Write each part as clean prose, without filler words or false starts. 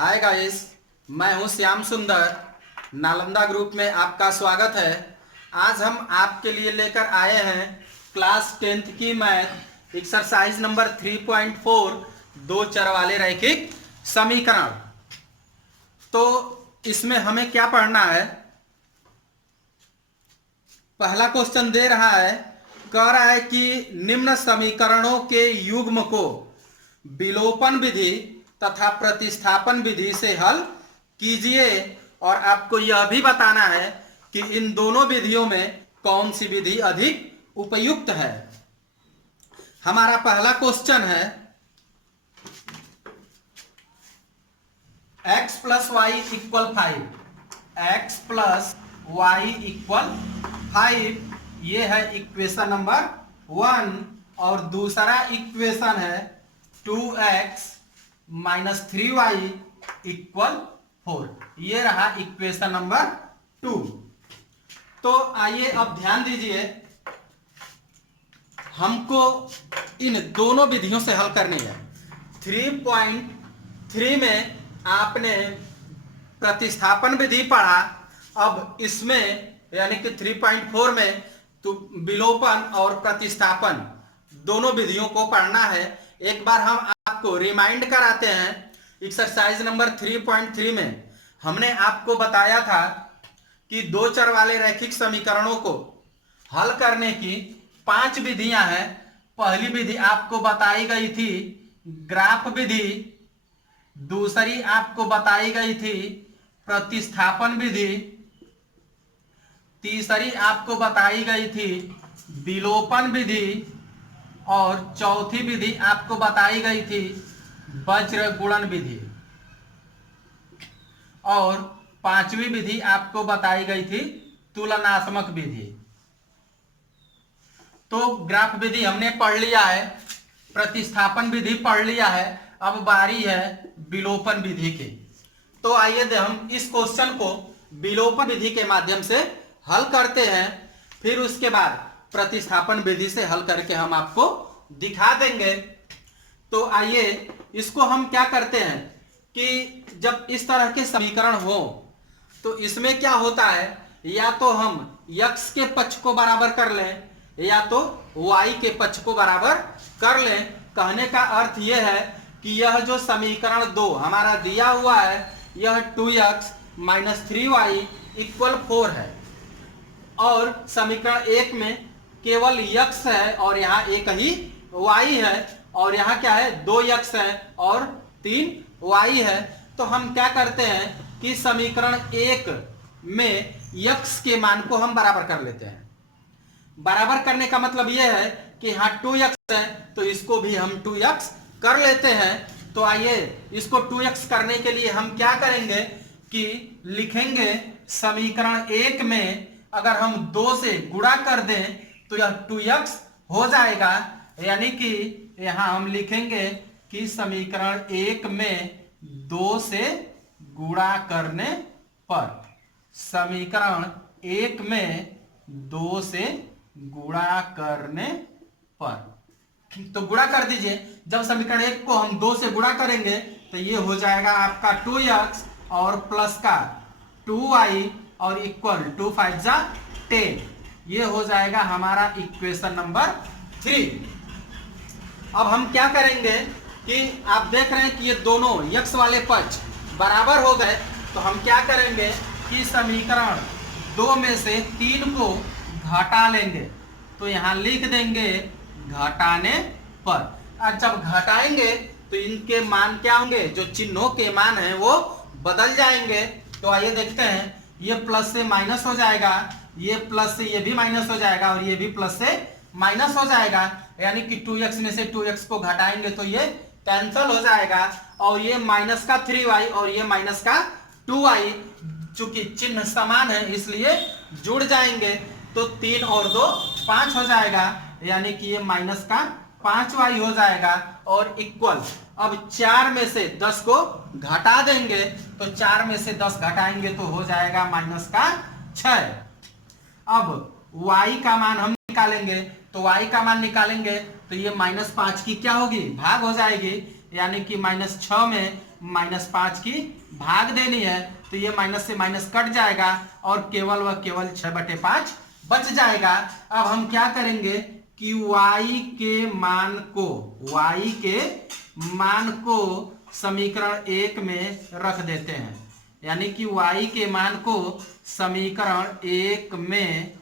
Hi guys, मैं हूं श्याम सुंदर। नालंदा ग्रुप में आपका स्वागत है। आज हम आपके लिए लेकर आए हैं क्लास 10th की मैथ एक्सरसाइज नंबर 3.4 दो चर वाले रैखिक समीकरण। तो इसमें हमें क्या पढ़ना है? पहला क्वेश्चन दे रहा है, कह रहा है कि निम्न समीकरणों के युग्म को विलोपन विधि तथा प्रतिस्थापन विधि से हल कीजिए और आपको यह भी बताना है कि इन दोनों विधियों में कौन सी विधि अधिक उपयुक्त है। हमारा पहला क्वेश्चन है x plus y equal 5। X plus y equal 5, ये है इक्वेशन नंबर 1। और दूसरा इक्वेशन है 2x माइनस 3y इक्वल 4, ये रहा इक्वेशन नंबर 2। तो आइए अब ध्यान दीजिए, हमको इन दोनों विधियों से हल करनी है। 3.3 में आपने प्रतिस्थापन विधि पढ़ा, अब इसमें यानी कि 3.4 में तो विलोपन और प्रतिस्थापन दोनों विधियों को पढ़ना है। एक बार हम आपको रिमाइंड कराते हैं। एक्सरसाइज नंबर 3.3 में हमने आपको बताया था कि दो चर वाले रैखिक समीकरणों को हल करने की 5 विधियां हैं। पहली विधि आपको बताई गई थी ग्राफ विधि, दूसरी आपको बताई गई थी प्रतिस्थापन विधि, तीसरी आपको बताई गई थी विलोपन विधि और चौथी विधि आपको बताई गई थी वज्र गुणन विधि और पांचवी विधि आपको बताई गई थी तुलनात्मक विधि। तो ग्राफ विधि हमने पढ़ लिया है, प्रतिस्थापन विधि पढ़ लिया है, अब बारी है विलोपन विधि की। तो आइए हम इस क्वेश्चन को विलोपन विधि के माध्यम से हल करते हैं, फिर उसके बाद प्रतिस्थापन विधि से हल करके हम आपको दिखा देंगे। तो आइए इसको हम क्या करते हैं कि जब इस तरह के समीकरण हो तो इसमें क्या होता है, या तो हम x के पक्ष को बराबर कर लें या तो y के पक्ष को बराबर कर लें। कहने का अर्थ यह है कि यह जो समीकरण 2 हमारा दिया हुआ है, यह 2x माइनस 3y इक्वल 4 है और समीकरण 1 में केवल x है और यहाँ एक ही y है और यहाँ क्या है 2x है और 3y है। तो हम क्या करते हैं कि समीकरण 1 में x के मान को हम बराबर कर लेते हैं। बराबर करने का मतलब यह है कि यहाँ 2x है तो इसको भी हम 2x कर लेते हैं। तो आइए इसको 2x करने के लिए हम क्या करेंगे कि लिखेंगे समीकरण 1 में अगर हम 2 से गुणा कर दें तो यह 2x हो जाएगा। यानी कि यहां हम लिखेंगे कि समीकरण 1 में 2 से गुणा करने पर, समीकरण 1 में 2 से गुणा करने पर, तो गुणा कर दीजिए। जब समीकरण 1 को हम 2 से गुणा करेंगे तो ये हो जाएगा आपका 2x और प्लस का 2y और इक्वल 2 5 जा 10, ये हो जाएगा हमारा इक्वेशन नंबर 3। अब हम क्या करेंगे कि आप देख रहे हैं कि ये दोनों x वाले पक्ष बराबर हो गए, तो हम क्या करेंगे कि समीकरण 2 में से 3 को घटा लेंगे। तो यहां लिख देंगे घटाने पर। और जब घटाएंगे तो इनके मान क्या होंगे, जो चिन्हों के मान हैं वो बदल जाएंगे। तो आइए देखते हैं, ये प्लस से माइनस हो जाएगा, ये प्लस से ये भी माइनस हो जाएगा और ये भी प्लस से माइनस हो जाएगा। यानी कि 2x में से 2x को घटाएंगे तो ये कैंसल हो जाएगा और ये माइनस का 3y और ये माइनस का 2y, चूंकि चिन्ह समान है इसलिए जुड़ जाएंगे। तो 3 और 2 5 हो जाएगा, यानी कि ये माइनस का 5y हो जाएगा और इक्वल। अब 4 में से 10 को घटा देंगे तो 4 में से 10 घटाएंगे तो हो जाएगा माइनस का 6। अब y का मान हम निकालेंगे, तो y का मान निकालेंगे तो ये -5 की क्या होगी, भाग हो जाएगी। यानी कि -6 में -5 की भाग देनी है, तो ये माइनस से माइनस कट जाएगा और केवल व केवल 6/5 बच जाएगा। अब हम क्या करेंगे कि y के मान को समीकरण 1 में रख देते हैं, यानी कि y के मान को समीकरण 1 में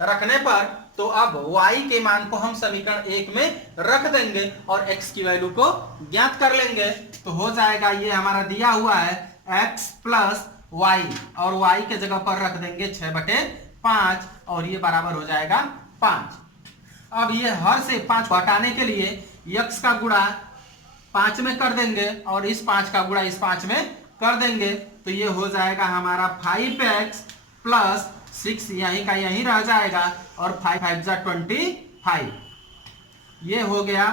रखने पर तो अब y के मान को हम समीकरण 1 में रख देंगे और x की वैल्यू को ज्ञात कर लेंगे। तो हो जाएगा, ये हमारा दिया हुआ है x प्लस y और y के जगह पर रख देंगे 6/5 और ये बराबर हो जाएगा 5। अब ये हर से 5 हटाने के लिए x का गुणा 5 में कर देंगे और इस 5 का गुणा इस 5 में कर देंगे, तो ये हो जाएगा हमारा 5x प्लस 6 यहीं का यहीं रह जाएगा और 5 5 जा 25। ये हो गया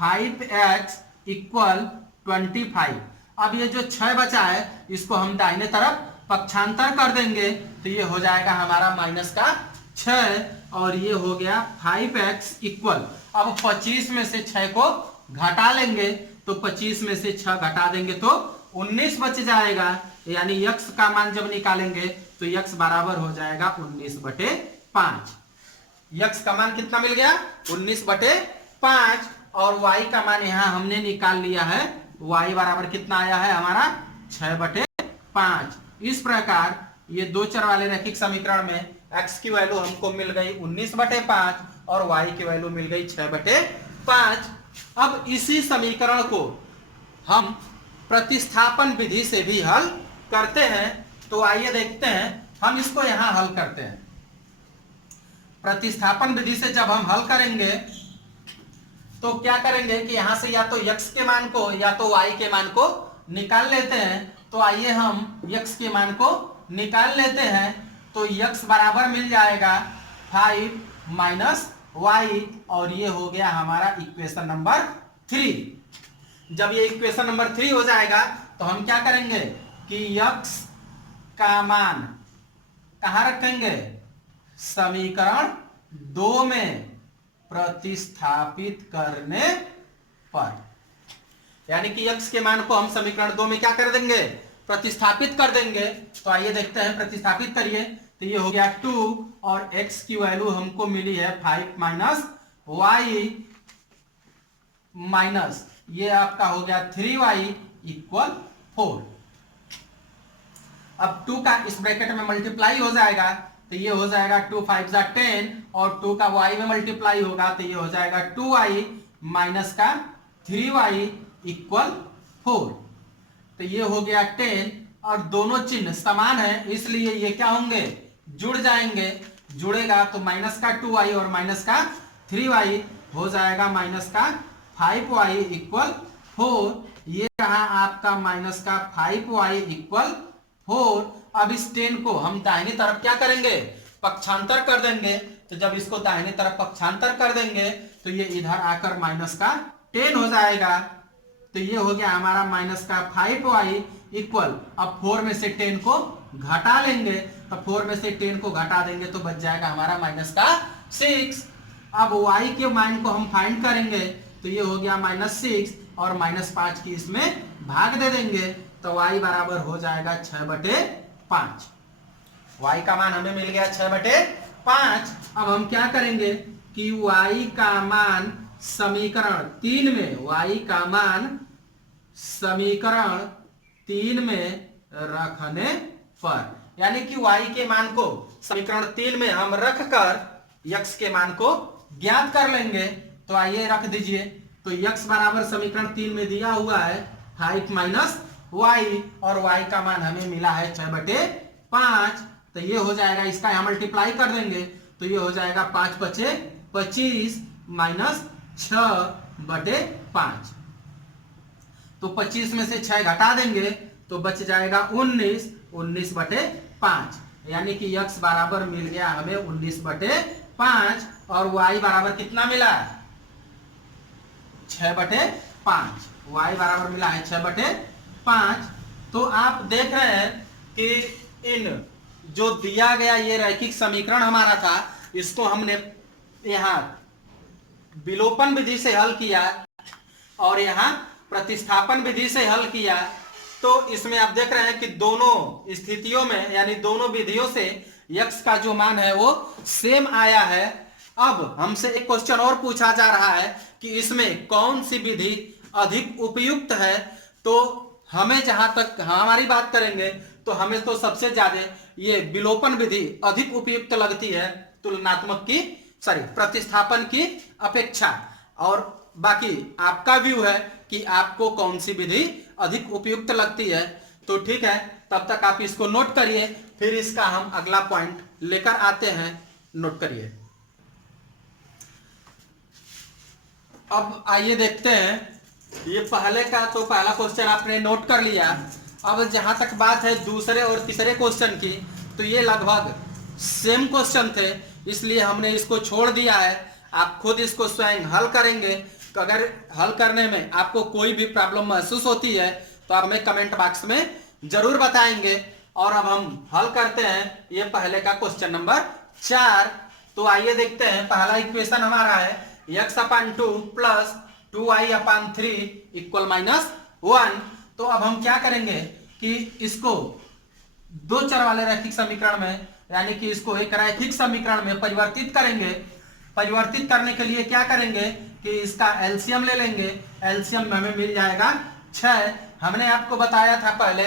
5x इक्वल 25। अब ये जो 6 बचा है इसको हम दाहिने तरफ पक्षांतर कर देंगे, तो ये हो जाएगा हमारा माइनस का 6 और ये हो गया 5x इक्वल, अब 25 में से 6 को घटा लेंगे, तो 25 में से 6 घटा देंगे तो 19 बच जाएगा, यानी x का मान जब निकालेंगे तो x बराबर हो जाएगा 19/5। x का मान कितना मिल गया 19/5 और y का मान यहां हमने निकाल लिया है, y बराबर कितना आया है हमारा 6/5। इस प्रकार ये दो चर वाले रैखिक समीकरण में x की वैल्यू हमको मिल गई 19/5 और y की वैल्यू मिल गई 6/5। अब इसी समीकरण को हम प्रतिस्थापन विधि से भी हल करते हैं, तो आइए देखते हैं हम इसको यहां हल करते हैं। प्रतिस्थापन विधि से जब हम हल करेंगे तो क्या करेंगे कि यहां से या तो x के मान को या तो y के मान को निकाल लेते हैं। तो आइए हम x के मान को निकाल लेते हैं, तो x बराबर मिल जाएगा 5 माइनस y और ये हो गया हमारा इक्वेशन नंबर 3। जब ये इक्वेशन नंबर 3 हो जाएगा तो हम क्या करेंगे कि x का मान कहां रखेंगे, समीकरण 2 में प्रतिस्थापित करने पर, यानी कि x के मान को हम समीकरण 2 में क्या कर देंगे, प्रतिस्थापित कर देंगे। तो आइए देखते हैं, प्रतिस्थापित करिए, तो ये हो गया 2 और x की वैल्यू हमको मिली है 5 माइनस y माइनस ये आपका हो गया 3y इक्वल 4। अब 2 का इस ब्रैकेट में मल्टीप्लाई हो जाएगा, तो ये हो जाएगा 2 5 जा 10 और 2 का y में मल्टीप्लाई होगा तो ये हो जाएगा 2y माइनस का 3y इक्वल 4। तो ये हो गया 10 और दोनों चिन्ह समान है इसलिए ये क्या होंगे, जुड़ जाएंगे। जुड़ेगा तो माइनस का 2y और माइनस का 3y हो जाएगा माइनस का 5y इक्वल 4। ये रहा आपका माइनस का 5y इक्वल 4। अब इस 10 को हम दाहिनी तरफ क्या करेंगे, पक्षांतर कर देंगे। तो जब इसको दाहिनी तरफ पक्षांतर कर देंगे तो ये इधर आकर माइनस का 10 हो जाएगा। तो ये हो गया हमारा माइनस का 5y इक्वल, अब 4 में से 10 को घटा लेंगे, तो 4 में से 10 को घटा देंगे तो बच जाएगा हमारा माइनस का 6। अब y के मान को हम फाइंड करेंगे, तो ये हो गया -6 और -5 की इसमें भाग दे देंगे, तो y बराबर हो जाएगा 6/5। y का मान हमें मिल गया 6/5। अब हम क्या करेंगे कि y का मान समीकरण 3 में, y का मान समीकरण 3 में रखने पर, यानी कि y के मान को समीकरण 3 में हम रखकर x के मान को ज्ञात कर लेंगे। तो आइए रख दीजिए, तो x बराबर समीकरण 3 में दिया हुआ है 5 माइनस y और y का मान हमें मिला है 6/5। तो ये हो जाएगा, इसका यहां मल्टीप्लाई कर देंगे तो ये हो जाएगा 5 5 25 माइनस 6/5। तो 25 में से 6 घटा देंगे तो बच जाएगा 19/5, यानी कि x बराबर मिल गया हमें 19/5 और y बराबर कितना मिला, 6/5। y बराबर मिला है 6/5। तो आप देख रहे हैं कि इन जो दिया गया ये रैखिक समीकरण हमारा था, इसको हमने यहाँ विलोपन विधि से हल किया और यहाँ प्रतिस्थापन विधि से हल किया, तो इसमें आप देख रहे हैं कि दोनों स्थितियों में यानी दोनों विधियों से x का जो मान है वो सेम आया है। अब हमसे एक क्वेश्चन और पूछा जा रहा है कि इसमें कौन सी विधि अधिक उपयुक्त है। तो हमें जहां तक हमारी बात करेंगे तो हमें तो सबसे ज्यादा ये विलोपन विधि अधिक उपयुक्त लगती है तुलनात्मक की प्रतिस्थापन की अपेक्षा। और बाकी आपका व्यू है कि आपको कौन सी विधि अधिक उपयुक्त लगती है। तो ठीक है, तब तक आप इसको नोट करिए, फिर इसका हम अगला पॉइंट लेकर आते हैं। नोट करिए। अब आइए देखते हैं, ये पहले का तो पहला क्वेश्चन आपने नोट कर लिया। अब जहां तक बात है दूसरे और तीसरे क्वेश्चन की, तो ये लगभग सेम क्वेश्चन थे, इसलिए हमने इसको छोड़ दिया है। आप खुद इसको स्वयं हल करेंगे। अगर हल करने में आपको कोई भी प्रॉब्लम महसूस होती है तो आप हमें कमेंट बॉक्स में जरूर बताएंगे। और अब हम हल करते हैं ये पहले का क्वेश्चन नंबर 4। तो आइए देखते हैं, पहला इक्वेशन हमारा है x/2 प्लस 2y/3 इक्वल -1। तो अब हम क्या करेंगे कि इसको दो चर वाले रैखिक समीकरण में यानी कि इसको एक रैखिक समीकरण में परिवर्तित करेंगे। परिवर्तित करने के लिए क्या करेंगे कि इसका एलसीएम ले लेंगे। एलसीएम में हमें मिल जाएगा 6। हमने आपको बताया था पहले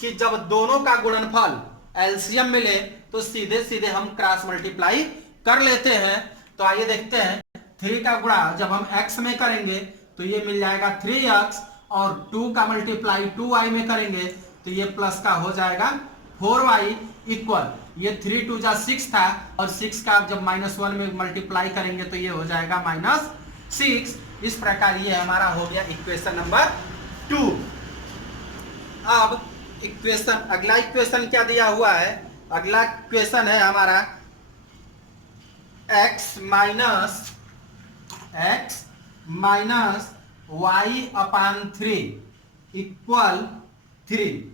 कि जब दोनों का गुणनफल एलसीएम मिले तो सीधे सीधे हम क्रॉस मल्टीप्लाई कर लेते हैं। तो आइए देखते हैं, 3 का गुणा जब हम x में करेंगे तो ये मिल जाएगा 3x, और 2 का मल्टीप्लाई 2y में करेंगे तो ये प्लस का हो जाएगा 4y इक्वल, ये 3 2 जा 6 था और 6 का जब -1 में मल्टीप्लाई करेंगे तो ये हो जाएगा -6। इस प्रकार ये हमारा हो गया इक्वेशन नंबर 2। अब इक्वेशन अगला इक्वेशन क्या दिया हुआ है? अगला इक्वेशन है हमारा x माइनस y/3 इक्वल 3।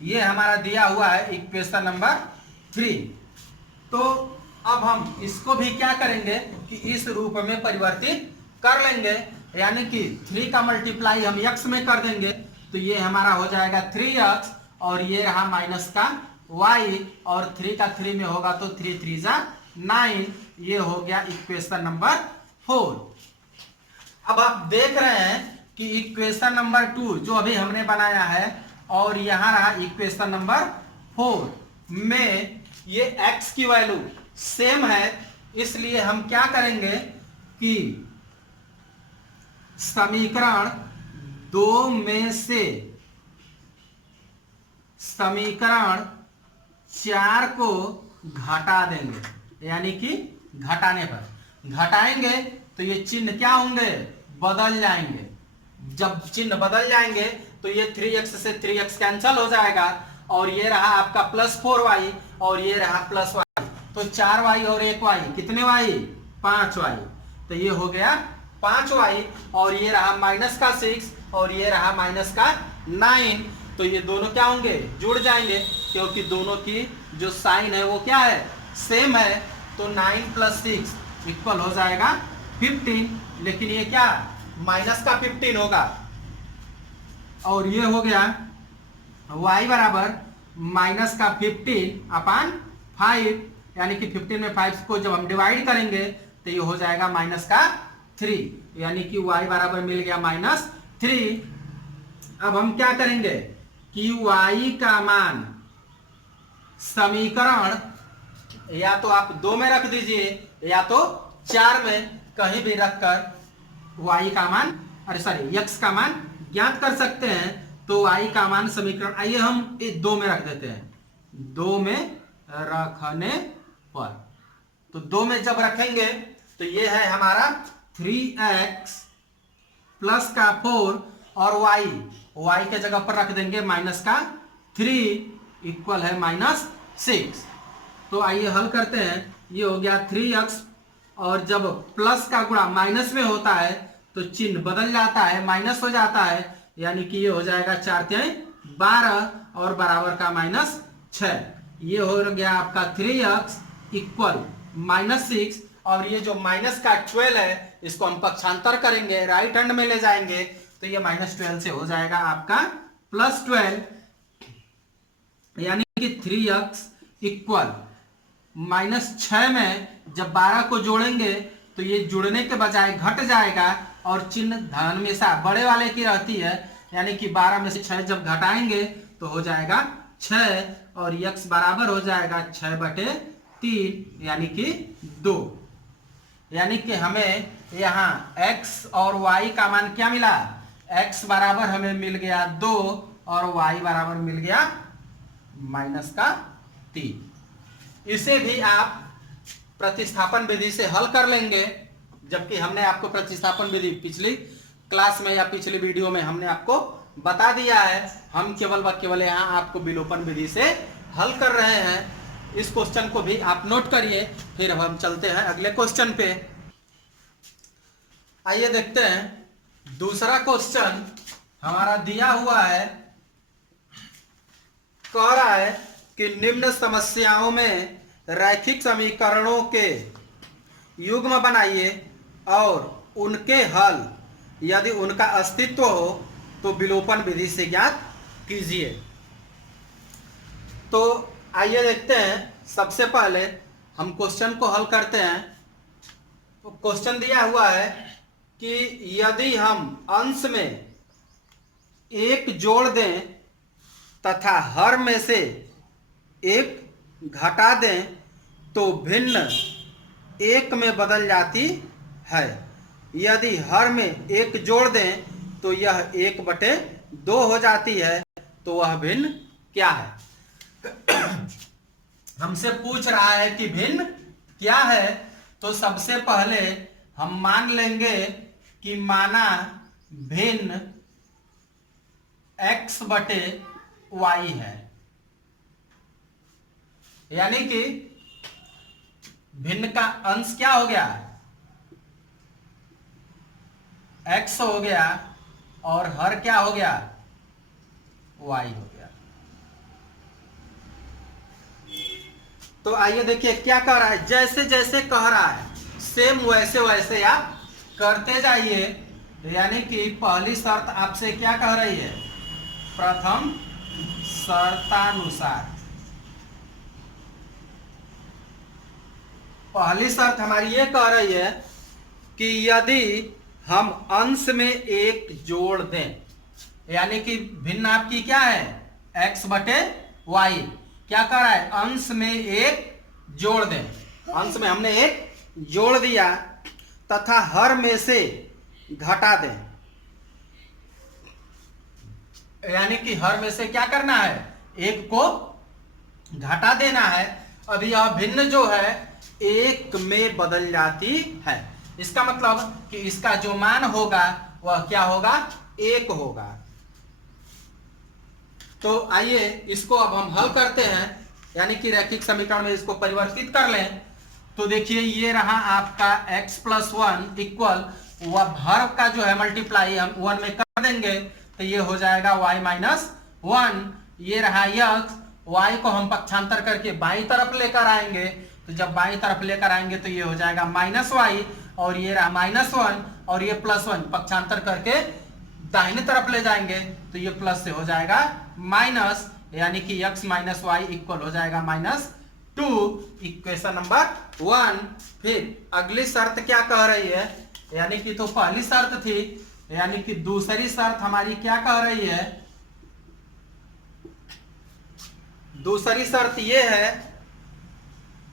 ये हमारा दिया हुआ है इक्वेशन नंबर 3। तो अब हम इसको भी क्या करेंगे कि इस रूप में परिवर्तित कर लेंगे, यानी कि 3 का मल्टीप्लाई हम x में कर देंगे तो ये हमारा हो जाएगा 3x, और ये रहा माइनस का y, और 3 का 3 में होगा तो 3 3 जा 9। ये हो गया इक्वेशन नंबर 4। अब आप देख रहे हैं कि इक्वेशन नंबर 2 जो अभी हमने बनाया है और यहां रहा इक्वेशन नंबर 4 में ये x की वैल्यू सेम है, इसलिए हम क्या करेंगे कि समीकरण 2 में से समीकरण 4 को घटा देंगे, यानी कि घटाने पर घटाएंगे तो ये चिन्ह क्या होंगे? बदल जाएंगे। जब चिन्ह बदल जाएंगे तो ये 3x से 3x कैंसिल हो जाएगा, और ये रहा आपका +4y और ये रहा +y, तो 4y और 1y कितने y? 5y। तो ये हो गया 5y, और ये रहा -6 और ये रहा -9। तो ये दोनों क्या होंगे? जुड़ जाएंगे, क्योंकि दोनों की जो साइन है वो क्या है? सेम है। तो 9 + 6 इक्वल हो जाएगा 15, लेकिन ये क्या -15 होगा, और ये हो गया y बराबर -15/5, यानी कि 15 में 5 को जब हम डिवाइड करेंगे तो ये हो जाएगा -3, यानी कि y बराबर मिल गया -3। अब हम क्या करेंगे कि y का मान समीकरण या तो आप 2 में रख दीजिए या तो 4 में, कहीं भी रखकर y का मान x का मान ज्ञात कर सकते हैं। तो y का मान समीकरण, आइए हम 2 में रख देते हैं। 2 में रखने पर, तो 2 में जब रखेंगे तो ये है हमारा 3x प्लस का 4 और y के जगह पर रख देंगे -3 इक्वल है -6। तो आइए हल करते हैं। ये हो गया 3x, और जब प्लस का गुणा माइनस में होता है तो चिन्ह बदल जाता है, माइनस हो जाता है, यानी कि ये हो जाएगा 4 3 12 और बराबर का -6। ये हो गया आपका 3x इक्वल -6, और ये जो माइनस का 12 है इसको हम पक्षांतर करेंगे, राइट हैंड में ले जाएंगे, तो ये -12 से हो जाएगा आपका +12, यानी कि 3x इक्वल -6 में जब 12 को जोड़ेंगे तो ये जुड़ने के बजाय घट जाएगा और चिन्ह हमेशा बड़े वाले की रहती है, यानी कि 12 में से 6 जब घटाएंगे तो हो जाएगा 6 और x बराबर हो जाएगा 6/3 यानी कि 2। यानी कि हमें यहाँ x और y का मान क्या मिला, x बराबर हमें मिल गया 2 और y बराबर मिल गया -3। इसे भी आप प्रतिस्थापन विधि से हल कर लेंगे, जबकि हमने आपको प्रतिस्थापन विधि पिछली क्लास में या पिछली वीडियो में हमने आपको बता दिया है। हम केवल यहाँ आपको विलोपन विधि से हल कर रहे हैं। इस क्वेश्चन को भी आप नोट करिए, फिर हम चलते हैं अगले क्वेश्चन पे। आइए देखते हैं दूसरा क्वेश्चन हमारा दिया हुआ है, कह रहा है कि निम्न समस्याओं में रैखिक समीकरणों के युग्म बनाइए और उनके हल यदि उनका अस्तित्व हो तो विलोपन विधि से ज्ञात कीजिए। तो आइए देखते हैं, सबसे पहले हम क्वेश्चन को हल करते हैं। तो क्वेश्चन दिया हुआ है कि यदि हम अंश में 1 जोड़ दें तथा हर में से 1 घटा दें तो भिन्न 1 में बदल जाती है। यदि हर में 1 जोड़ दें तो यह 1/2 हो जाती है, तो वह भिन्न क्या है? हमसे पूछ रहा है कि भिन्न क्या है। तो सबसे पहले हम मान लेंगे कि माना भिन्न x/y है, यानी कि भिन्न का अंश क्या हो गया, x हो गया और हर क्या हो गया, y हो गया। तो आइए देखिए क्या कह रहा है, जैसे जैसे कह रहा है सेम वैसे वैसे आप करते जाइए। यानी कि पहली शर्त आपसे क्या कह रही है, प्रथम शर्तानुसार। पहली शर्त हमारी ये कह रही है कि यदि हम अंश में 1 जोड़ दें, यानी कि भिन्न आपकी क्या है, x/y। क्या कह रहा है, अंश में 1 जोड़ दें, अंश में हमने 1 जोड़ दिया तथा हर में से घटा दें, यानी कि हर में से क्या करना है, 1 को घटा देना है। अब यह भिन्न जो है 1 में बदल जाती है। इसका मतलब कि इसका जो मान होगा वह क्या होगा, 1 होगा। तो आइए इसको अब हम हल करते हैं, यानी कि रैखिक समीकरण में इसको परिवर्तित कर लें। तो देखिए ये रहा आपका x+1 इक्वल वह भर का जो है मल्टीप्लाई हम 1 में कर देंगे तो ये हो जाएगा y-1। ये रहा x, y को हम पक्षांतर करके बाईं तरफ लेकर आएंगे, तो जब बाईं तरफ लेकर आएंगे तो ये हो जाएगा -y और ये रहा -1 और ये +1 पक्षांतर करके दाहिने तरफ ले जाएंगे तो ये प्लस से हो जाएगा माइनस, यानी कि x - y इक्वल हो जाएगा -2, इक्वेशन नंबर 1। फिर अगली शर्त क्या कह रही है, यानी कि तो पहली शर्त थी, यानी कि दूसरी शर्त हमारी क्या कह रही है, दूसरी शर्त यह है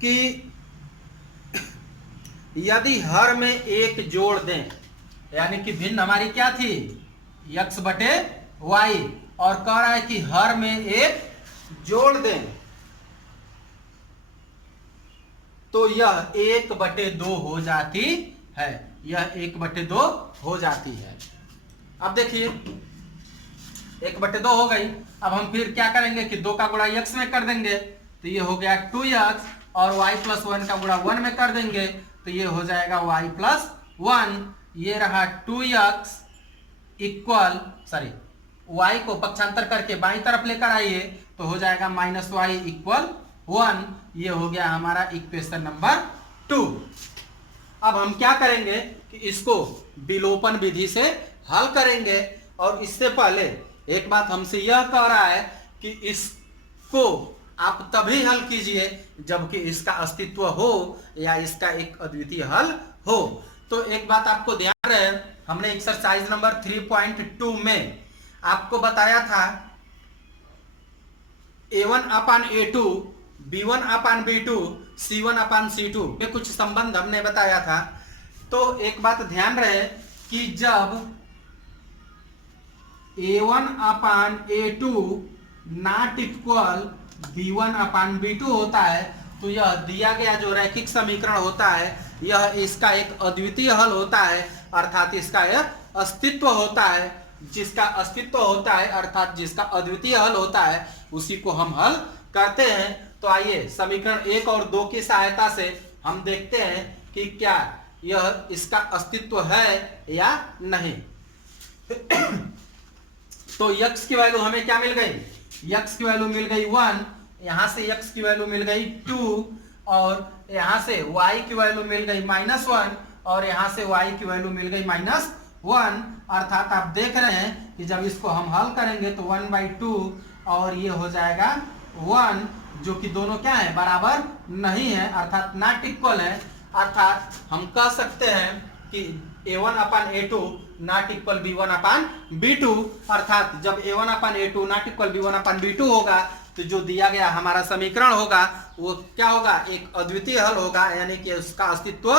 कि यदि हर में 1 जोड़ दें, यानी कि भिन्न हमारी क्या थी, x/y, और कह रहा है कि हर में 1 जोड़ दें तो यह 1/2 हो जाती है, यह 1/2 हो जाती है। अब देखिए 1/2 हो गई। अब हम फिर क्या करेंगे कि 2 का गुणा x में कर देंगे तो ये हो गया 2x, और y+1 का गुणा 1 में कर देंगे तो ये हो जाएगा y+1। ये रहा 2x इक्वल y को पक्षांतर करके बाईं तरफ लेकर आइए तो हो जाएगा -y = 1। ये हो गया हमारा इक्वेशन नंबर 2। अब हम क्या करेंगे कि इसको विलोपन विधि से हल करेंगे। और इससे पहले एक बात हमसे यह कह रहा है कि इसको आप तभी हल कीजिए जबकि इसका अस्तित्व हो या इसका एक अद्वितीय हल हो। तो एक बात आपको ध्यान रहे, हमने एक्सरसाइज नंबर 3.2 में आपको बताया था A1 अपान A2 B1 अपान B2 C1 अपान C2 ये कुछ संबंध हमने बताया था। तो एक बात ध्यान रहे कि जब A1 upon A2 not equal B1 upon B2 होता है तो यह दिया गया जो रैखिक समीकरण होता है यह इसका एक अद्वितीय हल होता है, अर्थात इसका यह अस्तित्व होता है। जिसका अस्तित्व होता है अर्थात जिसका अद्वितीय हल होता है उसी को हम हल करते हैं। तो आइए समीकरण 1 और 2 की सहायता से हम देखते हैं कि क्या यह इसका अस्तित्व है या नहीं। तो x की वैल्यू हमें क्या मिल गई, x की वैल्यू मिल गई 1, यहां से x की वैल्यू मिल गई 2 और यहां से y की वैल्यू मिल गई -1 और यहां से y की वैल्यू मिल गई -1। अर्थात आप देख रहे हैं कि जब इसको हम हल करेंगे तो 1/2 और ये हो जाएगा 1, जो कि दोनों क्या है, बराबर नहीं है अर्थात नॉट इक्वल है। अर्थात हम कह सकते हैं कि A1 upon A2 not equal B1 upon B2। अर्थात जब A1 upon A2 not equal B1 upon B2 होगा तो जो दिया गया हमारा समीकरण होगा वो क्या होगा, एक अद्वितीय हल होगा, यानी कि उसका अस्तित्व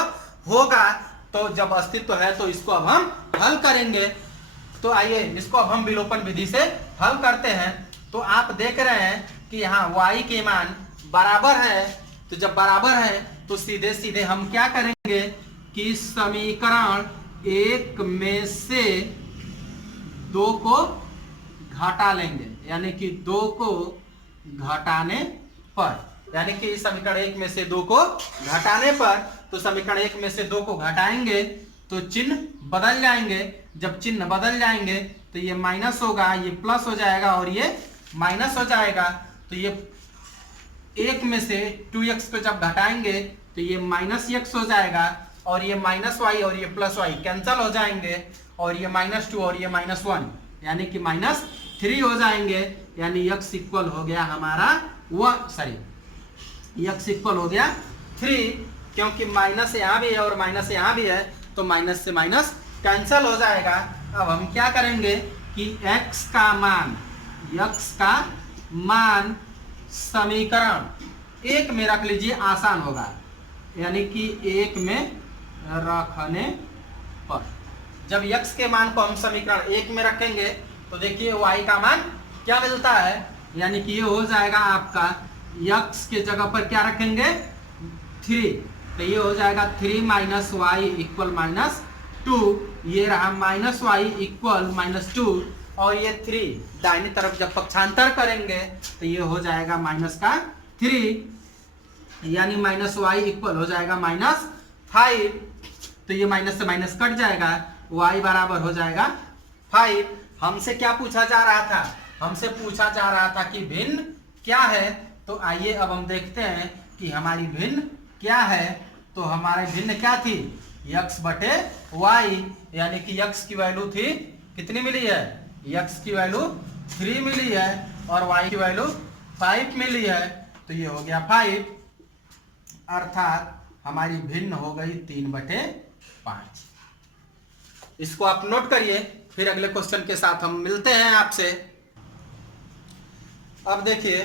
होगा। तो जब अस्तित्व है तो इसको अब हम हल करेंगे। तो आइए इसको अब हम विलोपन विधि से हल करते हैं। तो आप देख रहे हैं कि यहाँ y के मान बराबर है, तो जब बराबर है तो सीधे सीधे हम क्या करेंगे कि समीकरण 1 में से 2 को घटा लेंगे, यानी कि 2 को घटाने पर, यानी कि इस समीकरण 1 में से 2 को घटाने पर, तो समीकरण 1 में से 2 को घटाएंगे तो चिन्ह बदल जाएंगे। जब चिन्ह बदल जाएंगे तो ये माइनस होगा, ये प्लस हो जाएगा और ये माइनस हो जाएगा। तो ये 1 में से 2x को जब घटाएंगे तो ये -x हो जाएगा और ये -y और ये +y कैंसल हो जाएंगे और ये -2 और ये -1 यानी कि -3 हो जाएंगे। यानी x इक्वल हो गया हमारा x इक्वल हो गया 3, क्योंकि माइनस यहाँ भी है और माइनस यहाँ भी है तो माइनस से माइनस कैंसल हो जाएगा। अब हम क्या करेंगे कि x का मान समीकरण 1 में रख लीजिए, आसान होगा, यानी कि 1 में रखने पर जब x के मान को हम समीकरण 1 में रखेंगे तो देखिए y का मान क्या मिलता है, यानी कि ये हो जाएगा आपका x के जगह पर क्या रखेंगे 3, तो ये हो जाएगा 3 - y इक्वल -2, ये रहा -y इक्वल -2 और ये 3 दाहिनी तरफ जब पक्षांतर करेंगे तो ये हो जाएगा -3, यानी -y इक्वल हो जाएगा -5, तो ये माइनस से माइनस कट जाएगा, y बराबर हो जाएगा 5। हमसे क्या पूछा जा रहा था, हमसे पूछा जा रहा था कि भिन्न क्या है। तो आइए अब हम देखते हैं कि हमारी भिन्न क्या है। तो हमारी भिन्न क्या थी, x बटे y, यानी कि x की वैल्यू थी कितनी मिली है, x की वैल्यू 3 मिली है और y की वैल्यू 5 मिली है, तो ये हो गया 5, अर्थात हमारी भिन्न हो गई 3/5। इसको आप नोट करिए, फिर अगले क्वेश्चन के साथ हम मिलते हैं आपसे। अब देखिए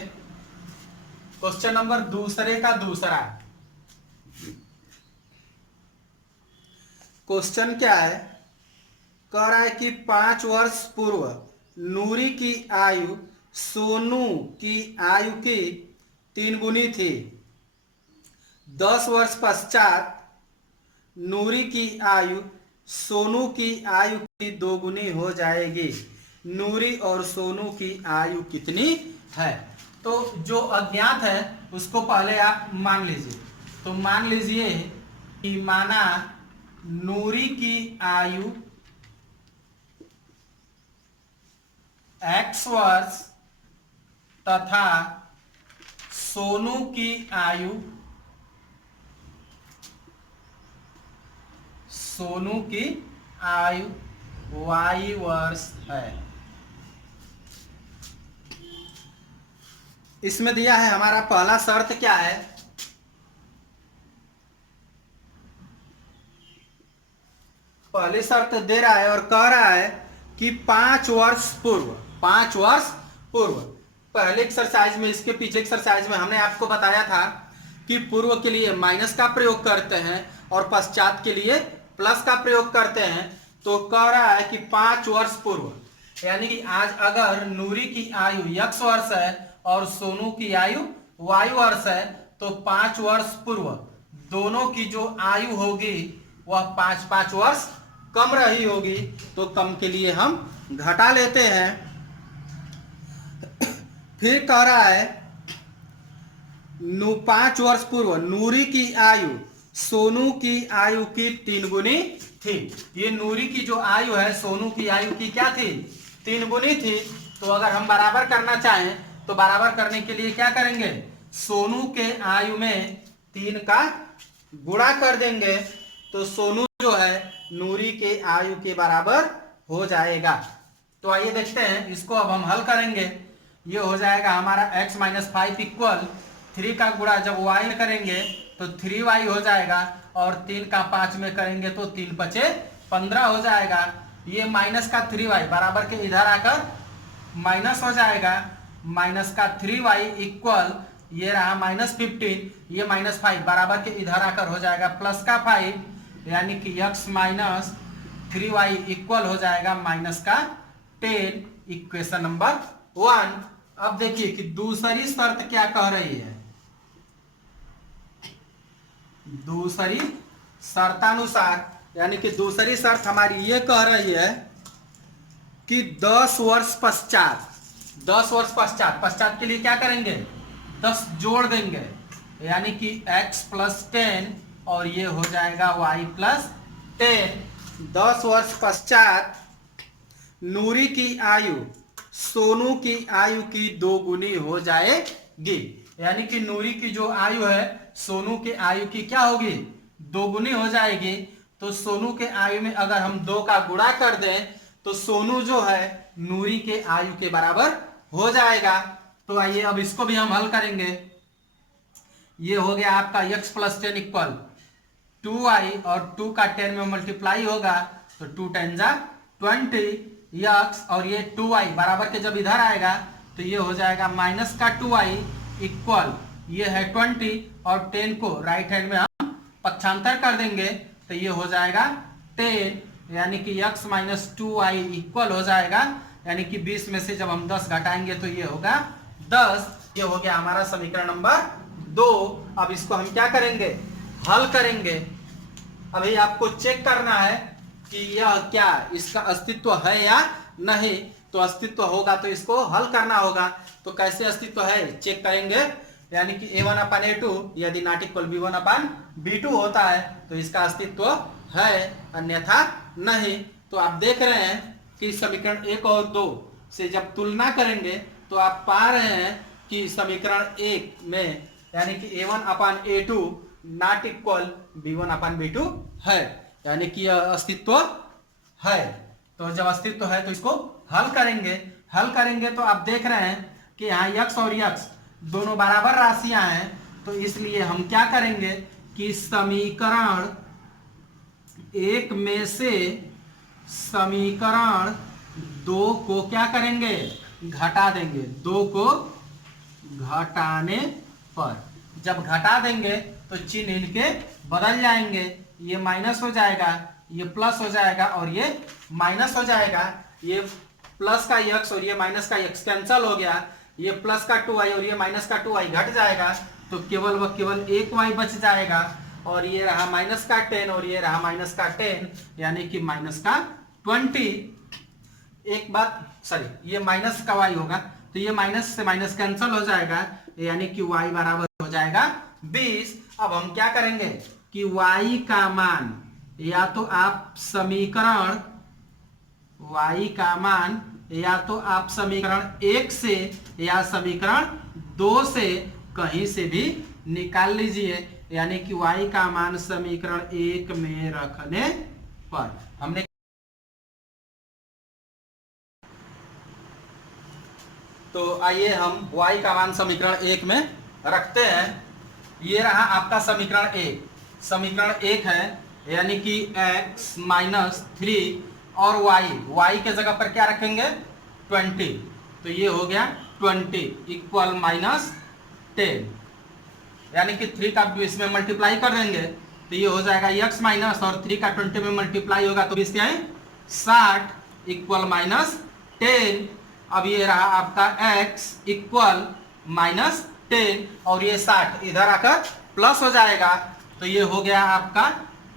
क्वेश्चन नंबर दूसरे का दूसरा क्वेश्चन क्या है, कह रहा है कि 5 वर्ष पूर्व नूरी की आयु सोनू की आयु की 3 गुनी थी। 10 वर्ष पश्चात नूरी की आयु सोनू की आयु की 2 गुनी हो जाएगी। नूरी और सोनू की आयु कितनी है। तो जो अज्ञात है उसको पहले आप मान लीजिए। तो मान लीजिए कि माना नूरी की आयु x वर्ष तथा सोनू की आयु सोनू की आयु y वर्ष है। इसमें दिया है हमारा पहला शर्त क्या है, पहली शर्त दे रहा है और कह रहा है कि 5 वर्ष पूर्व, 5 वर्ष पूर्व। पहले एक्सरसाइज में, इसके पीछे एक्सरसाइज में हमने आपको बताया था कि पूर्व के लिए माइनस का प्रयोग करते हैं और पश्चात के लिए प्लस का प्रयोग करते हैं। तो कह रहा है कि 5 वर्ष पूर्व, यानी कि आज अगर नूरी की आयु x वर्ष है और सोनू की आयु y वर्ष है, तो 5 वर्ष पूर्व दोनों की जो आयु होगी वह 5-5 वर्ष कम रही होगी। तो कम के लिए हम घटा लेते हैं। फिर कह रहा है 5 वर्ष पूर्व नूरी की आयु सोनू की आयु की 3 गुनी थी। ये नूरी की जो आयु है सोनू की आयु की क्या थी, 3 गुनी थी। तो अगर हम बराबर करना चाहें तो बराबर करने के लिए क्या करेंगे, सोनू के आयु में 3 का गुणा कर देंगे, तो सोनू जो है नूरी के आयु के बराबर हो जाएगा। तो आइए देखते हैं, इसको अब हम हल करेंगे। ये हो जाएगा हमारा x - 5 इक्वल 3 का गुणा जब y करेंगे तो 3y हो जाएगा, और 3 का 5 में करेंगे तो 3 × 5 = 15 हो जाएगा। ये माइनस का 3y बराबर के इधर आकर माइनस हो जाएगा, माइनस का 3y इक्वल ये रहा -15, ये -5 बराबर के इधर आकर हो जाएगा प्लस का 5, यानी कि x - 3y इक्वल हो जाएगा -10। Equation number 1। अब देखिए कि दूसरी शर्त क्या कह रही है। दूसरी शर्तानुसार, यानी कि दूसरी शर्त हमारी ये कह रही है कि 10 वर्ष पश्चात, 10 वर्ष पश्चात के लिए क्या करेंगे, 10 जोड़ देंगे, यानी कि x + 10 और ये हो जाएगा y + 10। 10 वर्ष पश्चात नूरी की आयु सोनू की आयु की 2 गुनी हो जाएगी, यानी कि नूरी की जो आयु है सोनू के आयु की क्या होगी, 2 गुनी हो जाएगी। तो सोनू के आयु में अगर हम 2 का गुणा कर दें तो सोनू जो है नूरी के आयु के बराबर हो जाएगा। तो आइए अब इसको भी हम हल करेंगे। ये हो गया आपका x + 10 इक्वल 2y, और 2 का 10 में मल्टीप्लाई होगा तो 2 × 10 = 20 x, और ये 2y बराबर के जब इधर आएगा तो ये हो जाएगा माइनस का 2y इक्वल ये है 20, और 10 को राइट हैंड में हम पक्षांतर कर देंगे तो ये हो जाएगा 10, यानी कि x - 2y इक्वल हो जाएगा, यानी कि 20 में से जब हम 10 घटाएंगे तो ये होगा 10। ये हो गया हमारा समीकरण नंबर 2। अब इसको हम क्या करेंगे, हल करेंगे। अभी आपको चेक करना है कि यह क्या इसका अस्तित्व है या नहीं। तो अस्तित्व होगा तो इसको हल करना होगा। तो कैसे अस्तित्व है चेक करेंगे, यानी कि a1/a2 यदि नॉट इक्वल b1/b2 होता है तो इसका अस्तित्व है, अन्यथा नहीं। तो आप देख रहे हैं कि समीकरण 1 और 2 से जब तुलना करेंगे तो आप पा रहे हैं कि समीकरण 1 में यानी कि a1/a2 नॉट इक्वल b1/b2 है, यानी कि यह अस्तित्व है। तो जब अस्तित्व है तो इसको हल करेंगे तो आप देख रहे हैं कि यहाँ x और x दोनों बराबर राशियां हैं। तो इसलिए हम क्या करेंगे कि समीकरण 1 में से समीकरण 2 को क्या करेंगे, घटा देंगे। 2 को घटाने पर जब घटा देंगे तो चिन्ह इनके बदल जाएंगे, ये माइनस हो जाएगा, ये प्लस हो जाएगा और ये माइनस हो जाएगा। ये प्लस का x और ये माइनस का x कैंसल हो गया, ये प्लस का 2y और ये माइनस का 2y घट जाएगा, तो केवल व केवल 1y बच जाएगा। और ये रहा माइनस का 10 और ये रहा माइनस का 10, यानी कि माइनस का 20। एक बात सॉरी, ये माइनस का y होगा तो ये माइनस से माइनस कैंसल हो जाएगा, यानी कि y बराबर हो जाएगा 20। अब हम क्या करेंगे कि y का मान या तो आप समीकरण y का मान या तो आप समीकरण 1 से या समीकरण 2 से कहीं से भी निकाल लीजिए, यानी कि y का मान समीकरण 1 में रखने पर हमने तो आइए हम y का मान समीकरण 1 में रखते हैं। ये रहा आपका समीकरण 1। समीकरण 1 है यानी कि x माइनस 3 और y के जगह पर क्या रखेंगे 20, तो ये हो गया 20 इक्वल माइनस 10, यानी कि 3 का इसमें मल्टीप्लाई कर देंगे तो ये हो जाएगा x माइनस और 3 का 20 में मल्टीप्लाई होगा तो इसके 60 इक्वल माइनस 10। अब ये रहा आपका x इक्वल माइनस 10 और ये 60 इधर आकर प्लस हो जाएगा तो ये हो गया आपका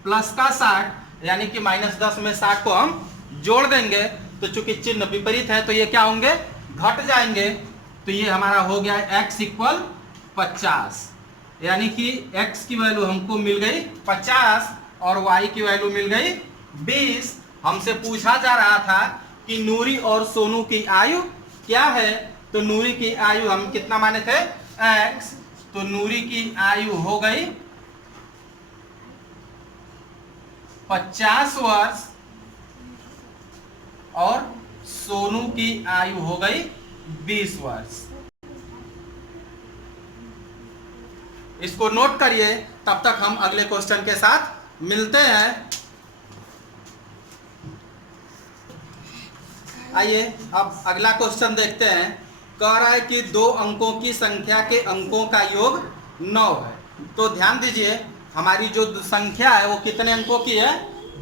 प्लस का 60, यानी कि माइनस 10 में 60 को हम जोड़ देंगे तो चूंकि चिन्ह विपरीत है तो ये क्या होंगे घट जाएंगे। तो ये हमारा हो गया x इक्वल 50, यानी कि x की वैल्यू हमको मिल गई 50 और y की वैल्यू मिल गई 20। हमसे पूछा जा रहा था कि नूरी और सोनू की आयु क्या है, तो नूरी की आयु हम कितना माने थे x, तो नूरी की आयु हो गई 50 वर्ष और सोनू की आयु हो गई 20 वर्ष। इसको नोट करिए, तब तक हम अगले क्वेश्चन के साथ मिलते हैं। आइए अब अगला क्वेश्चन देखते हैं। कह रहा है कि 2 अंकों की संख्या के अंकों का योग 9 है। तो ध्यान दीजिए हमारी जो संख्या है वो कितने अंकों की है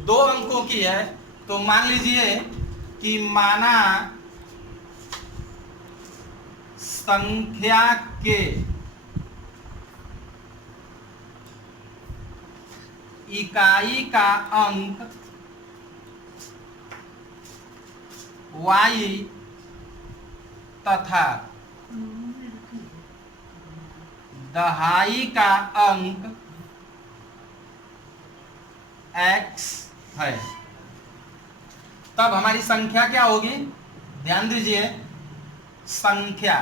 2 अंकों की है। तो मान लीजिए कि माना संख्या के इकाई का अंक y तथा दहाई का अंक x है, तब हमारी संख्या क्या होगी। ध्यान दीजिए संख्या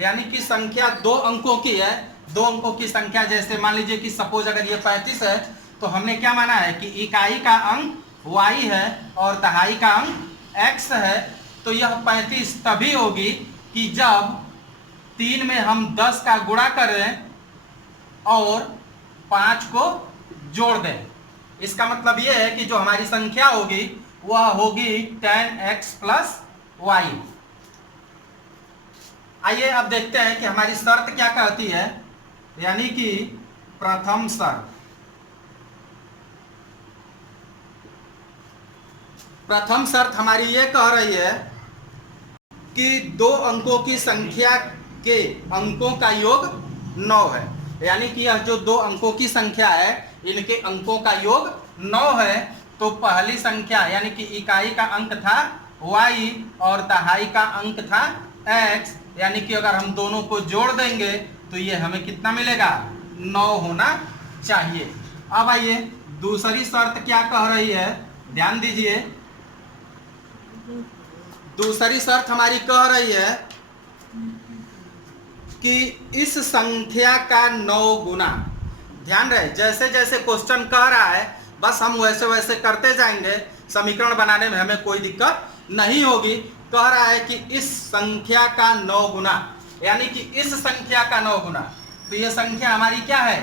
यानी कि संख्या 2 अंकों की है। 2 अंकों की संख्या जैसे मान लीजिए कि सपोज अगर ये 35 है तो हमने क्या माना है कि इकाई का अंक y है और दहाई का अंक x है। तो यह 35 तभी होगी कि जब 3 में हम 10 का गुणा करें और 5 को जोड़ दें। इसका मतलब यह है कि जो हमारी संख्या होगी वह होगी 10x प्लस y। आइए अब देखते हैं कि हमारी शर्त क्या कहती है, यानी कि प्रथम शर्त। प्रथम शर्त हमारी ये कह रही है कि 2 अंकों की संख्या के अंकों का योग 9 है, यानी कि यह जो 2 अंकों की संख्या है इनके अंकों का योग 9 है। तो पहली संख्या यानी कि इकाई का अंक था y और दहाई का अंक था x, यानी कि अगर हम दोनों को जोड़ देंगे तो ये हमें कितना मिलेगा 9 होना चाहिए। अब आइए दूसरी शर्त क्या कह रही है, ध्यान दीजिए। दूसरी शर्त हमारी कह रही है कि इस संख्या का 9 गुना। ध्यान रहे जैसे जैसे क्वेश्चन कह रहा है बस हम वैसे वैसे करते जाएंगे, समीकरण बनाने में हमें कोई दिक्कत नहीं होगी। कह रहा है कि इस संख्या का 9 गुना, यानी कि इस संख्या का 9 गुना। तो ये संख्या हमारी क्या है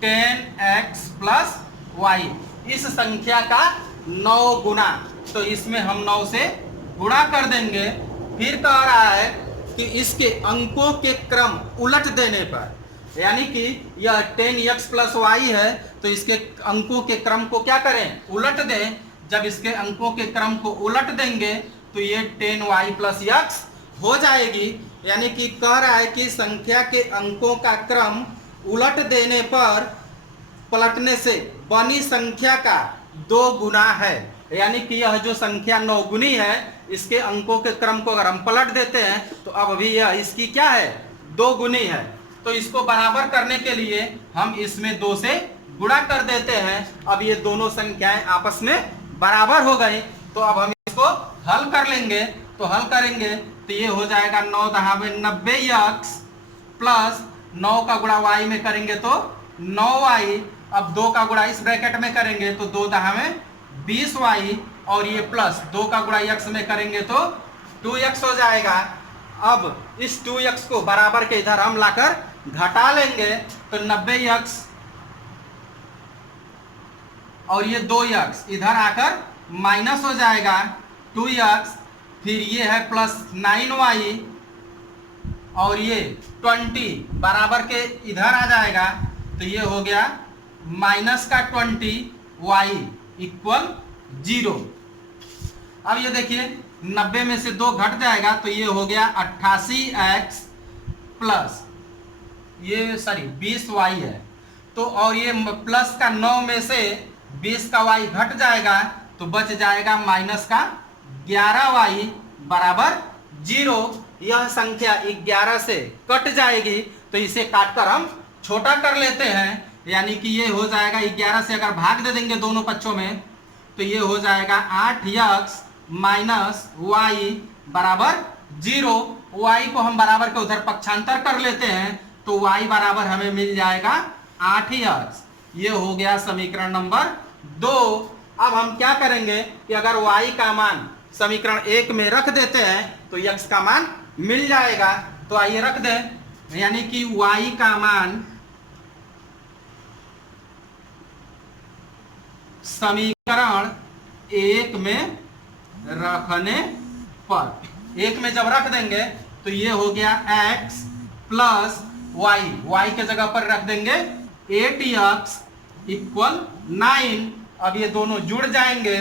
10x प्लस y। इस संख्या का 9 गुना, तो इसमें हम 9 से गुणा कर देंगे। फिर कह रहा है कि इसके अंकों के क्रम उलट देने पर, यानी कि यह 10x प्लस y है तो इसके अंकों के क्रम को क्या करें उलट दें। जब इसके अंकों के क्रम को उलट देंगे तो ये 10y प्लस x हो जाएगी। यानी कि कह रहा है कि संख्या के अंकों का क्रम उलट देने पर पलटने से बनी संख्या का 2 गुना है। यानी कि यह जो संख्या 9 गुनी है इसके अंकों के क्रम को अगर हम पलट देते हैं तो अब अभी यह इसकी क्या है 2 गुनी है। तो इसको बराबर करने के लिए हम इसमें 2 से गुणा कर देते हैं। अब ये दोनों संख्याएं आपस में बराबर हो गई। तो अब हम इसको हल कर लेंगे। तो हल करेंगे तो ये हो जाएगा 9 दहावे 90x प्लस 9 का गुणा y में करेंगे तो 9y। अब 2 का गुणा इस ब्रैकेट में करेंगे तो 2 दहावे 20y और ये प्लस 2 का गुणा x में करेंगे तो 2x हो जाएगा। अब इस 2x को बराबर के इधर हम लाकर घटा लेंगे तो 90x और ये 2x इधर आकर माइनस हो जाएगा 2x, फिर ये है प्लस 9y और ये 20 बराबर के इधर आ जाएगा तो ये हो गया माइनस का 20y इक्वल 0। अब ये देखिए 90 में से 2 घट जाएगा तो ये हो गया 88x प्लस ये 20y है तो, और ये प्लस का 9 में से 20 का y घट जाएगा तो बच जाएगा माइनस का 11y बराबर 0। यह संख्या 11 से कट जाएगी तो इसे काटकर हम छोटा कर लेते हैं, यानी कि ये हो जाएगा 11 से अगर भाग दे देंगे दोनों पक्षों में तो ये हो जाएगा 8x माइनस y बराबर 0। y को हम बराबर के उधर पक्षांतर कर लेते हैं तो y बराबर हमें मिल जाएगा 8x। ये हो गया समीकरण नंबर 2। अब हम क्या करेंगे कि अगर y का मान समीकरण 1 में रख देते हैं तो x का मान मिल जाएगा। तो आइए रख दें, यानी कि y का मान समीकरण 1 में रखने पर 1 में जब रख देंगे तो ये हो गया x प्लस y के जगह पर रख देंगे 8x इक्वल 9। अब ये दोनों जुड़ जाएंगे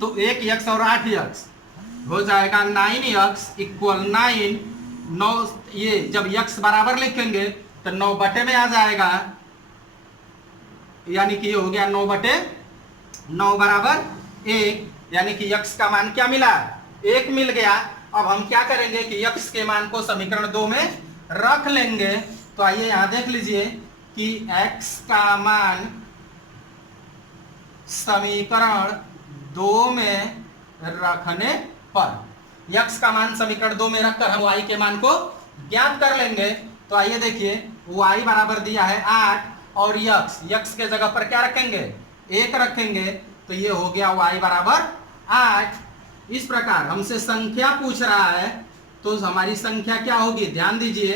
तो 1x और 8x हो जाएगा 9x इक्वल 9। 9 ये जब x बराबर लिखेंगे तो 9 बटे में आ जाएगा, यानी कि ये हो गया 9 बटे 9 बराबर 1, यानी कि x का मान क्या मिला 1 मिल गया। अब हम क्या करेंगे कि x के मान को समीकरण 2 में रख लेंगे। तो आइए यहां देख लीजिए कि x का मान समीकरण 2 में रखने पर x का मान समीकरण 2 में रखकर हम y के मान को ज्ञात कर लेंगे। तो आइए देखिए y बराबर दिया है 8 और x के जगह पर क्या रखेंगे 1 रखेंगे तो ये हो गया y बराबर 8। इस प्रकार हमसे संख्या पूछ रहा है तो हमारी संख्या क्या होगी, ध्यान दीजिए।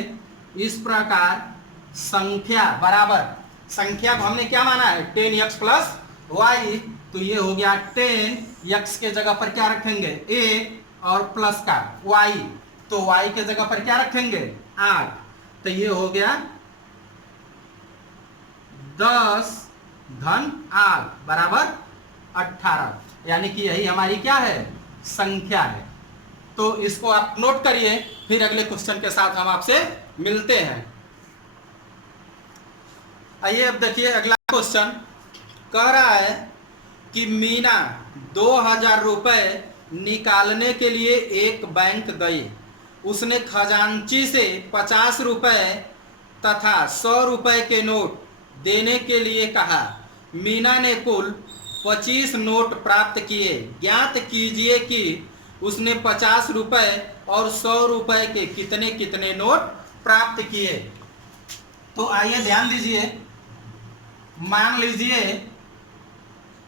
इस प्रकार संख्या बराबर, संख्या को हमने क्या माना है 10x प्लस y, तो ये हो गया 10x के जगह पर क्या रखेंगे 1 और प्लस का y, तो y के जगह पर क्या रखेंगे 8, तो ये हो गया 10 धन 8 बराबर 18, यानी कि यही हमारी क्या है संख्या है। तो इसको आप नोट करिए, फिर अगले क्वेश्चन के साथ हम आपसे मिलते हैं। आइए अब देखिए अगला क्वेश्चन कह रहा है कि मीना 2000 रुपए निकालने के लिए एक बैंक गई। उसने खजांची से 50 रुपए तथा 100 रुपए के नोट देने के लिए कहा। मीना ने कुल 25 नोट प्राप्त किए। ज्ञात कीजिए कि उसने 50 रुपए और 100 रुपए के कितने कितने नोट प्राप्त किए। तो आइए ध्यान दीजिए, मान लीजिए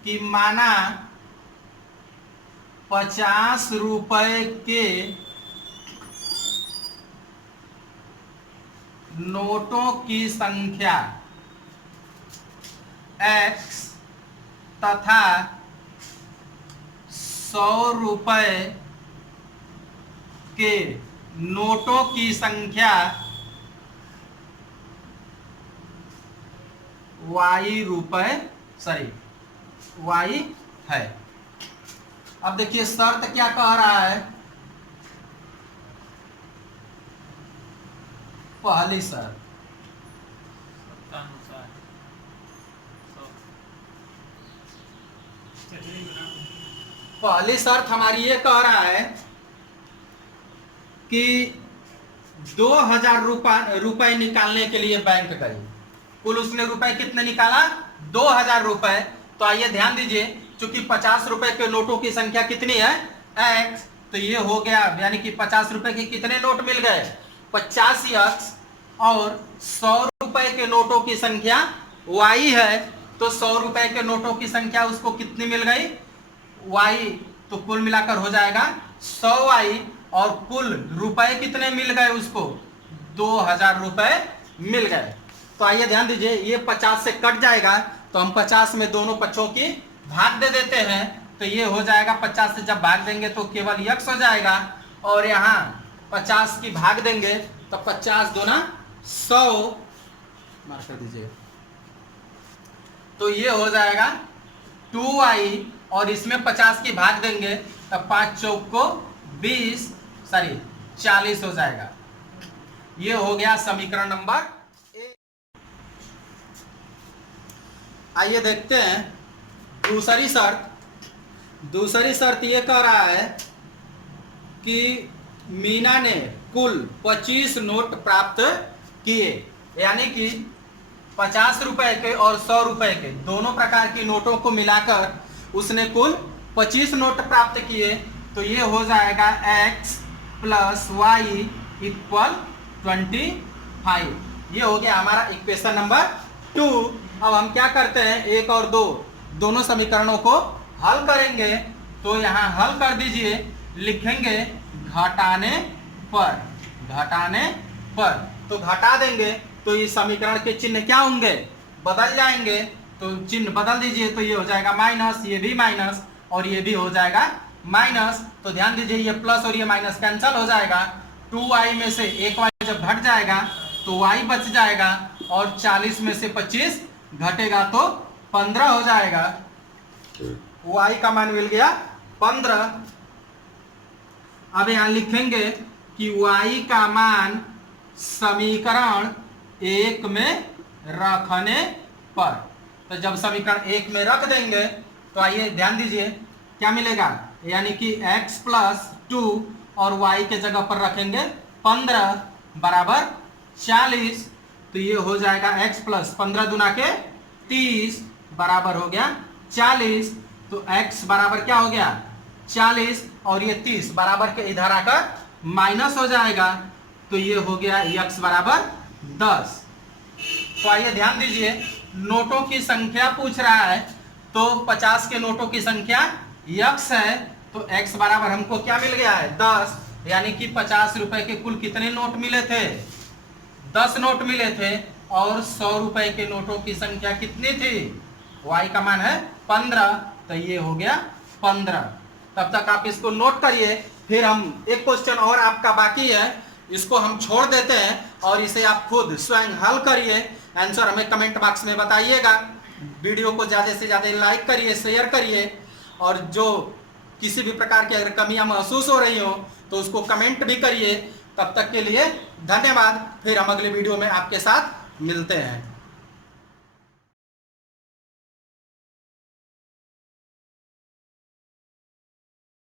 कि माना 50 रुपए के नोटों की संख्या x तथा 100 रुपए के नोटों की संख्या y है। अब देखिए शर्त क्या कह रहा है। पहली शर्त हमारी ये कह रहा है कि 2000 रुपए निकालने के लिए बैंक गई। कुल उसने रुपए कितने निकाला 2000 रुपए। तो आइए ध्यान दीजिए, चूंकि 50 रुपए के नोटों की संख्या कितनी है x, तो ये हो गया, यानी कि 50 रुपए के कितने नोट मिल गए 50x, और 100 रुपए के नोटों की संख्या y है, तो 100 रुपए के नोटों की संख्या उसको कितनी मिल गई, y, तो कुल मिलाकर हो जाएगा 100y, और कुल रुपए कितने मिल गए उसको, 2000 रुपए मिल गए। तो आइए ध्यान दीजिए, ये 50 से कट जाएगा तो हम 50 में दोनों पक्षों की भाग दे देते हैं, तो ये हो जाएगा 50 से जब भाग देंगे तो केवल x हो जाएगा, और यहाँ 50 की भाग देंगे तो 50 दूना 100 मार्क कर दीजिए, तो ये हो जाएगा 2y, और इसमें 50 की भाग देंगे तब 5 चौक को 40 हो जाएगा। ये हो गया समीकरण नंबर 1। आइए देखते हैं दूसरी शर्त। दूसरी शर्त ये कह रहा है कि मीना ने कुल 25 नोट प्राप्त किए, यानी कि 50 रुपए के और 100 रुपए के दोनों प्रकार की नोटों को मिलाकर उसने कुल 25 नोट प्राप्त किए। तो ये हो जाएगा x + y = 25। ये हो गया हमारा इक्वेशन नंबर 2। अब हम क्या करते हैं, 1 और 2 दोनों समीकरणों को हल करेंगे। तो यहाँ हल कर दीजिए, लिखेंगे घटाने पर, तो घटा देंगे तो ये समीकरण के चिन्ह क्या होंगे, बदल जाएंगे। तो चिन्ह बदल दीजिए, तो ये हो जाएगा माइनस, ये भी माइनस और ये भी हो जाएगा माइनस। तो ध्यान दीजिए, ये प्लस और ये माइनस कैंसिल हो जाएगा। 2y में से 1y जब घट जाएगा तो y बच जाएगा, और 40 में से 25 घटेगा तो 15 हो जाएगा। y का मान मिल गया 15। अब यहाँ लिखेंगे कि y का मान समीकरण 1 में रखने पर। तो जब समीकरण 1 में रख देंगे तो आइए ध्यान दीजिए क्या मिलेगा, यानी कि x + 2 और y के जगह पर रखेंगे 15 बराबर 40। तो ये हो जाएगा x + 15 दूना के 30 बराबर हो गया 40। तो x बराबर क्या हो गया 40, और ये 30 बराबर के इधर आकर माइनस हो जाएगा। तो ये हो गया x बराबर 10। तो आइए ध्यान दीजिए, नोटों की संख्या पूछ रहा है, तो 50 के नोटों की संख्या x है, तो x बराबर हमको क्या मिल गया है 10, यानी कि 50 रुपए के कुल कितने नोट मिले थे, 10 नोट मिले थे, और 100 रुपए के नोटों की संख्या कितनी थी, y का मान है 15, तो ये हो गया 15। तब तक आप इसको नोट करिए, फिर हम एक क्वेश्चन और आपका बाकी है, इसको हम छोड़ देते हैं और इसे आप खुद स्वयं हल करिए। आंसर हमें कमेंट बॉक्स में बताइएगा। वीडियो को ज़्यादा से ज़्यादा लाइक करिए, शेयर करिए, और जो किसी भी प्रकार की अगर कमियां महसूस हो रही हो तो उसको कमेंट भी करिए। तब तक के लिए धन्यवाद। फिर हम अगले वीडियो में आपके साथ मिलते हैं।